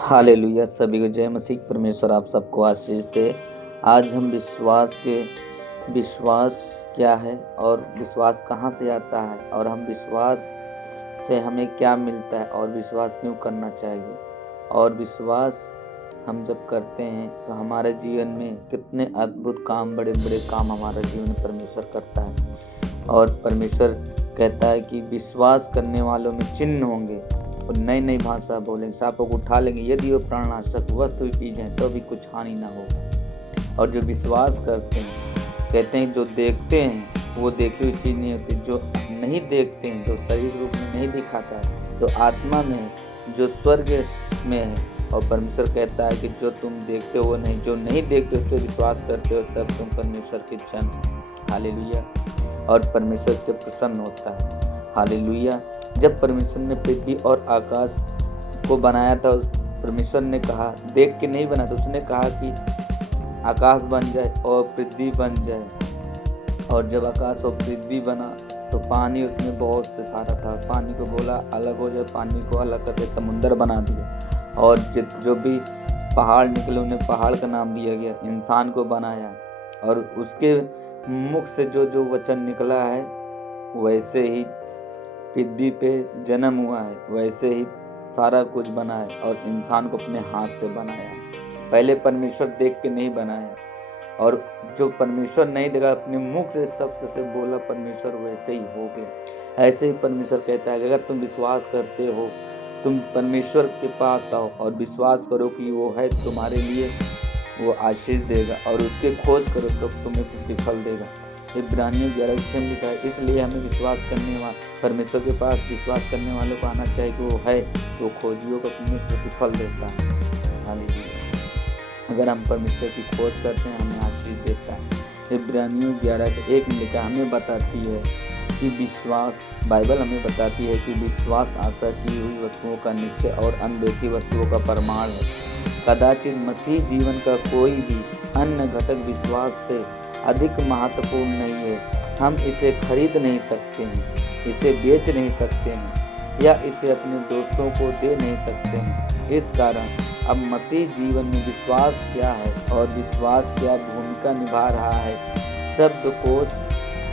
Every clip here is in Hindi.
हालेलुया। सभी को जय मसीह। परमेश्वर आप सबको आशीष दे। आज हम विश्वास क्या है और विश्वास कहाँ से आता है और हम विश्वास से हमें क्या मिलता है और विश्वास क्यों करना चाहिए, और विश्वास हम जब करते हैं तो हमारे जीवन में कितने अद्भुत काम, बड़े बड़े काम हमारे जीवन में परमेश्वर करता है। और परमेश्वर कहता है कि विश्वास करने वालों में चिन्ह होंगे और नई नई भाषा बोलेंगे, सांपों को उठा लेंगे, यदि वो प्राणनाशक वस्तु भी पी जाए तो भी कुछ हानि ना होगा। और जो विश्वास करते हैं, कहते हैं जो देखते हैं वो देखी हुई चीज़ नहीं होती, जो नहीं देखते हैं, जो शरीर रूप में नहीं दिखाता है, जो आत्मा में है, जो स्वर्ग में है। और परमेश्वर कहता है कि जो तुम देखते हो नहीं, जो नहीं देखते उस पर विश्वास करते हो, तब तुम परमेश्वर के जन हो। हालेलुया। और परमेश्वर से प्रसन्न होता है। हालेलुया। जब परमेश्वर ने पृथ्वी और आकाश को बनाया था, परमेश्वर ने कहा, देख के नहीं बना, तो उसने कहा कि आकाश बन जाए और पृथ्वी बन जाए। और जब आकाश और पृथ्वी बना तो पानी उसमें बहुत से सारा था। पानी को बोला अलग हो जाए, पानी को अलग करके समुंदर बना दिया। और जो भी पहाड़ निकले उन्हें पहाड़ का नाम दिया गया। इंसान को बनाया और उसके मुख से जो जो वचन निकला है वैसे ही पृथ्वी पे जन्म हुआ है, वैसे ही सारा कुछ बना है। और इंसान को अपने हाथ से बनाया। पहले परमेश्वर देख के नहीं बनाया, और जो परमेश्वर नहीं देखा अपने मुख से शब्द से बोला परमेश्वर, वैसे ही हो गया। ऐसे ही परमेश्वर कहता है कि अगर तुम विश्वास करते हो, तुम परमेश्वर के पास आओ और विश्वास करो कि वो है तुम्हारे लिए, वो आशीष देगा। और उसके खोज करो तो तुम्हें प्रतिफल देगा। इब्रानियों 11:6 लिखा है, इसलिए हमें विश्वास करने वाले परमेश्वर के पास विश्वास करने वालों को आना चाहिए कि वो है, वो खोजियों को तुम्हें प्रतिफल देता है। हालेलुया। अगर हम परमेश्वर की खोज करते हैं हमें आशीष देता है। इब्रानियों 11:1 में लिखा, हमें बताती है कि विश्वास, बाइबल हमें बताती है कि विश्वास आशा की हुई वस्तुओं का निश्चय और अनदेखी वस्तुओं का प्रमाण है। कदाचित मसीह जीवन का कोई भी अन्य घटक विश्वास से अधिक महत्वपूर्ण नहीं है। हम इसे खरीद नहीं सकते हैं, इसे बेच नहीं सकते हैं या इसे अपने दोस्तों को दे नहीं सकते हैं। इस कारण अब मसीह जीवन में विश्वास क्या है और विश्वास क्या भूमिका निभा रहा है। शब्दकोश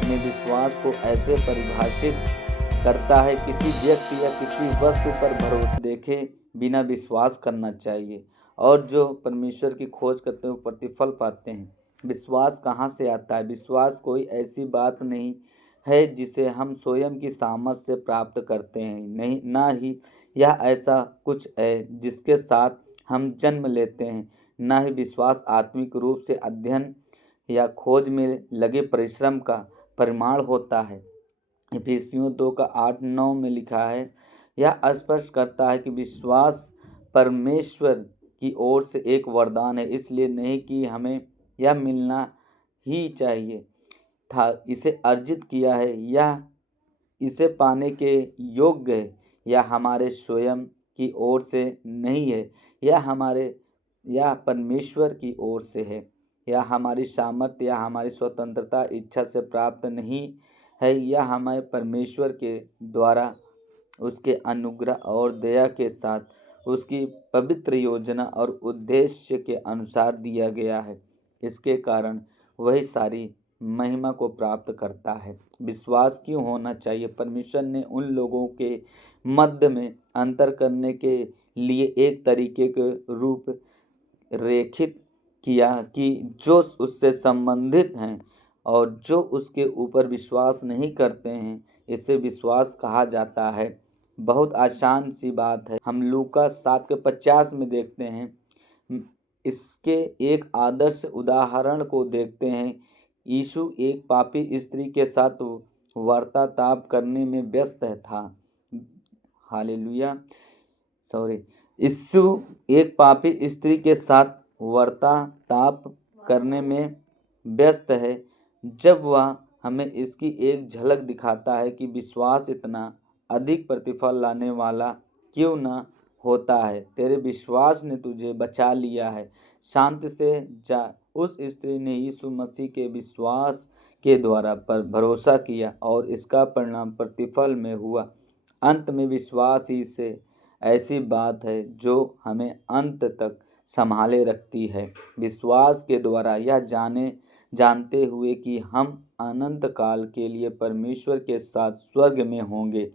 में विश्वास को ऐसे परिभाषित करता है, किसी व्यक्ति या किसी वस्तु पर भरोसा देखे बिना विश्वास करना चाहिए, और जो परमेश्वर की खोज करते हैं वो प्रतिफल पाते हैं। विश्वास कहाँ से आता है? विश्वास कोई ऐसी बात नहीं है जिसे हम स्वयं की सामर्थ्य से प्राप्त करते हैं, नहीं, ना ही यह ऐसा कुछ है जिसके साथ हम जन्म लेते हैं। ना ही विश्वास आत्मिक रूप से अध्ययन या खोज में लगे परिश्रम का परिमाण होता है। इफिसियों 2:8-9 में लिखा है, यह स्पष्ट करता है कि विश्वास परमेश्वर की ओर से एक वरदान है, इसलिए नहीं कि हमें यह मिलना ही चाहिए था, इसे अर्जित किया है, यह इसे पाने के योग्य है। यह हमारे स्वयं की ओर से नहीं है, यह परमेश्वर की ओर से है। यह हमारी सामर्थ्य या हमारी स्वतंत्रता इच्छा से प्राप्त नहीं है, यह हमें परमेश्वर के द्वारा उसके अनुग्रह और दया के साथ उसकी पवित्र योजना और उद्देश्य के अनुसार दिया गया है। इसके कारण वही सारी महिमा को प्राप्त करता है। विश्वास क्यों होना चाहिए? परमेश्वर ने उन लोगों के मध्य में अंतर करने के लिए एक तरीके के रूप रेखित किया कि जो उससे संबंधित हैं और जो उसके ऊपर विश्वास नहीं करते हैं, इसे विश्वास कहा जाता है। बहुत आसान सी बात है। हम लूका 7:50 में देखते हैं, इसके एक आदर्श उदाहरण को देखते हैं। यीशु एक पापी स्त्री के साथ वार्तालाप करने में व्यस्त था। हालेलुया। यीशु एक पापी स्त्री के साथ वार्तालाप करने में व्यस्त है, जब वह हमें इसकी एक झलक दिखाता है कि विश्वास इतना अधिक प्रतिफल लाने वाला क्यों न होता है। तेरे विश्वास ने तुझे बचा लिया है, शांति से जा। उस स्त्री ने यीशु मसीह के विश्वास के द्वारा पर भरोसा किया और इसका परिणाम प्रतिफल में हुआ। अंत में विश्वास ही से ऐसी बात है जो हमें अंत तक संभाले रखती है। विश्वास के द्वारा यह जानते हुए कि हम अनंत काल के लिए परमेश्वर के साथ स्वर्ग में होंगे,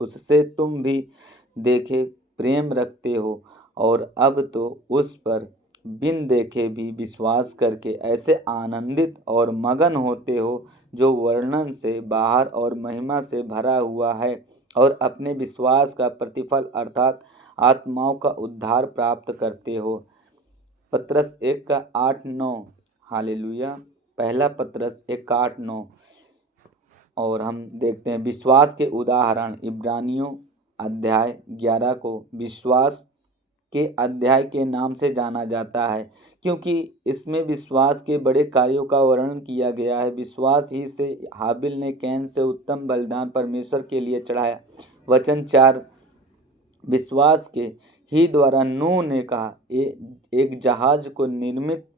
उससे तुम भी देखे प्रेम रखते हो, और अब तो उस पर बिन देखे भी विश्वास करके ऐसे आनंदित और मगन होते हो जो वर्णन से बाहर और महिमा से भरा हुआ है, और अपने विश्वास का प्रतिफल अर्थात आत्माओं का उद्धार प्राप्त करते हो। पत्रस 1:8-9। हालेलुया। पहला पत्रस 1:8-9। और हम देखते हैं विश्वास के उदाहरण। इब्रानियों अध्याय 11 को विश्वास के अध्याय के नाम से जाना जाता है, क्योंकि इसमें विश्वास के बड़े कार्यों का वर्णन किया गया है। विश्वास ही से हाबिल ने कैन से उत्तम बलिदान परमेश्वर के लिए चढ़ाया। वचन 4, विश्वास के ही द्वारा नूह ने कहा एक जहाज को निर्मित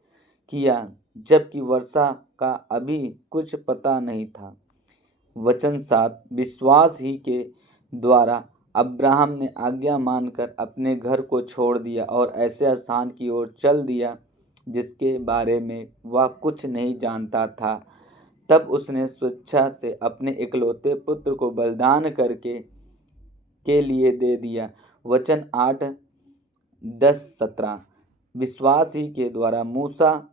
किया, जबकि वर्षा का अभी कुछ पता नहीं था। वचन 7, विश्वास ही के द्वारा अब्राहम ने आज्ञा मानकर अपने घर को छोड़ दिया और ऐसे स्थान की ओर चल दिया जिसके बारे में वह कुछ नहीं जानता था। तब उसने स्वेच्छा से अपने इकलौते पुत्र को बलिदान करके के लिए दे दिया। वचन 8, 10, 17, विश्वास ही के द्वारा मूसा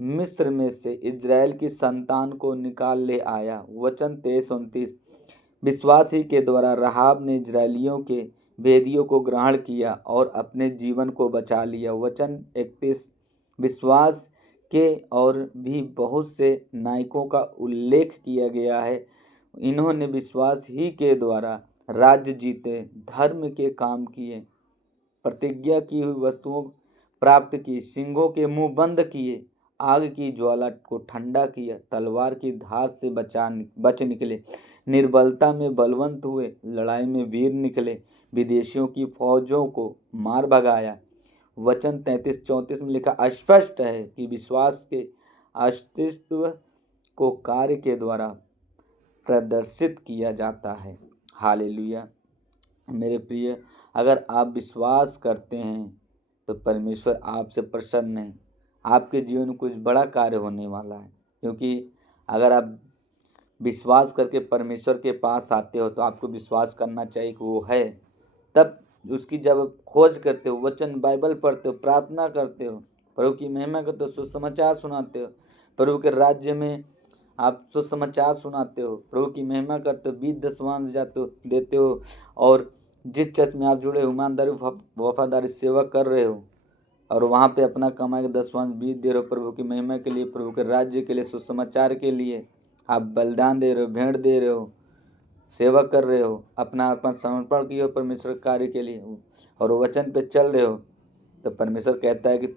मिस्र में से इज़राइल की संतान को निकाल ले आया। वचन 23, 29, विश्वास ही के द्वारा राहाब ने इजरायलियों के भेदियों को ग्रहण किया और अपने जीवन को बचा लिया। वचन 31, विश्वास के और भी बहुत से नायकों का उल्लेख किया गया है। इन्होंने विश्वास ही के द्वारा राज्य जीते, धर्म के काम किए, प्रतिज्ञा की हुई वस्तुओं प्राप्त की, सिंहों के मुंह बंद किए, आग की ज्वाला को ठंडा किया, तलवार की धार से बच निकले, निर्बलता में बलवंत हुए, लड़ाई में वीर निकले, विदेशियों की फौजों को मार भगाया। वचन 33-34 में लिखा स्पष्ट है कि विश्वास के अस्तित्व को कार्य के द्वारा प्रदर्शित किया जाता है। हालेलुया। मेरे प्रिय, अगर आप विश्वास करते हैं तो परमेश्वर आपसे प्रसन्न है। आपके जीवन में कुछ बड़ा कार्य होने वाला है, क्योंकि अगर आप विश्वास करके परमेश्वर के पास आते हो तो आपको विश्वास करना चाहिए कि वो है। तब उसकी जब खोज करते हो, वचन बाइबल पढ़ते हो, प्रार्थना करते हो, प्रभु की महिमा करते हो, सुसमाचार सुनाते हो, प्रभु के राज्य में आप सुसमाचार सुनाते हो, प्रभु की महिमा करते हो, 20 जाते हो, देते हो, और जिस चर्च में आप जुड़े हो ईमानदारी वफादारी सेवा कर रहे हो और वहाँ पे अपना कमाई 10-20 दे रहे हो प्रभु की महिमा के लिए, प्रभु के राज्य के लिए, सुसमाचार के लिए आप बलिदान दे रहे हो, भेंट दे रहे हो, सेवा कर रहे हो, अपना समर्पण किए हो परमेश्वर कार्य के लिए, और वचन पे चल रहे हो, तो परमेश्वर कहता है कि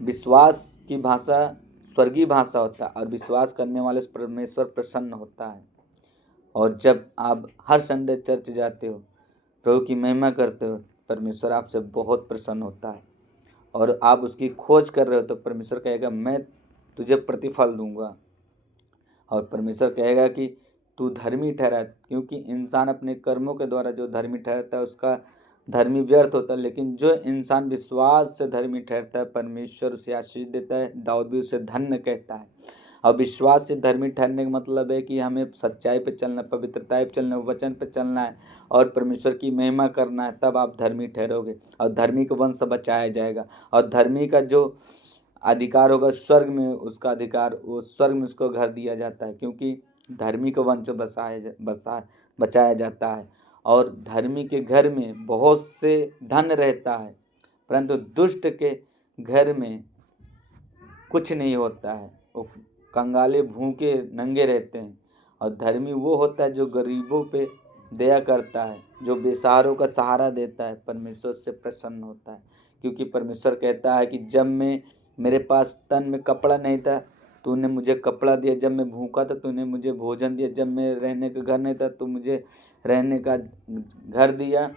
विश्वास की भाषा स्वर्गीय भाषा होता है और विश्वास करने वाले से परमेश्वर प्रसन्न होता है। और जब आप हर संडे चर्च जाते हो, प्रभु की महिमा करते हो, परमेश्वर आपसे बहुत प्रसन्न होता है और आप उसकी खोज कर रहे हो तो परमेश्वर कहेगा मैं तुझे प्रतिफल दूंगा। और परमेश्वर कहेगा कि तू धर्मी ठहरा, क्योंकि इंसान अपने कर्मों के द्वारा जो धर्मी ठहरता है उसका धर्मी व्यर्थ होता है, लेकिन जो इंसान विश्वास से धर्मी ठहरता है परमेश्वर उसे आशीष देता है। दाऊद भी उसे धन्य कहता है। और विश्वास से धर्मी ठहरने का मतलब है कि हमें सच्चाई पे चलना, पवित्रताई पे चलना, वचन पे चलना है और परमेश्वर की महिमा करना है, तब आप धर्मी ठहरोगे और धर्मी का वंश बचाया जाएगा। और धर्मी का जो अधिकार होगा स्वर्ग में, उसका अधिकार वो स्वर्ग में उसको घर दिया जाता है, क्योंकि धर्मी का वंश बचाया जाता है। और धर्मी के घर में बहुत से धन रहता है, परंतु दुष्ट के घर में कुछ नहीं होता है, वो कंगाले भूखे नंगे रहते हैं। और धर्मी वो होता है जो गरीबों पे दया करता है, जो बेसहारों का सहारा देता है, परमेश्वर से प्रसन्न होता है। क्योंकि परमेश्वर कहता है कि जब मेरे पास तन में कपड़ा नहीं था तूने मुझे कपड़ा दिया, जब मैं भूखा था तूने मुझे भोजन दिया, जब मैं रहने का घर नहीं था तो मुझे रहने का घर दिया,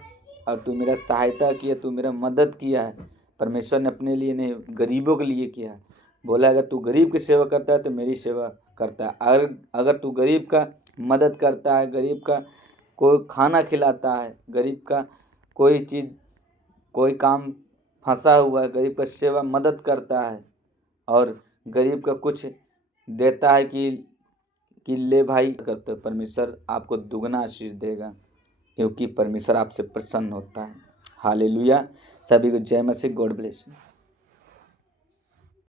और तू मेरा सहायता किया, तू मेरा मदद किया है। परमेश्वर ने अपने लिए नहीं, गरीबों के लिए किया है। बोला अगर तू गरीब की सेवा करता है तो मेरी सेवा करता है। अगर तू गरीब का मदद करता है, गरीब का कोई खाना खिलाता है, गरीब का कोई चीज़ कोई काम फंसा हुआ है, गरीब का सेवा मदद करता है और गरीब का कुछ देता है कि ले भाई करते हो, परमेश्वर आपको दुगना आशीष देगा, क्योंकि परमेश्वर आपसे प्रसन्न होता है। हालेलुया। सभी को जय मसीह। God bless you.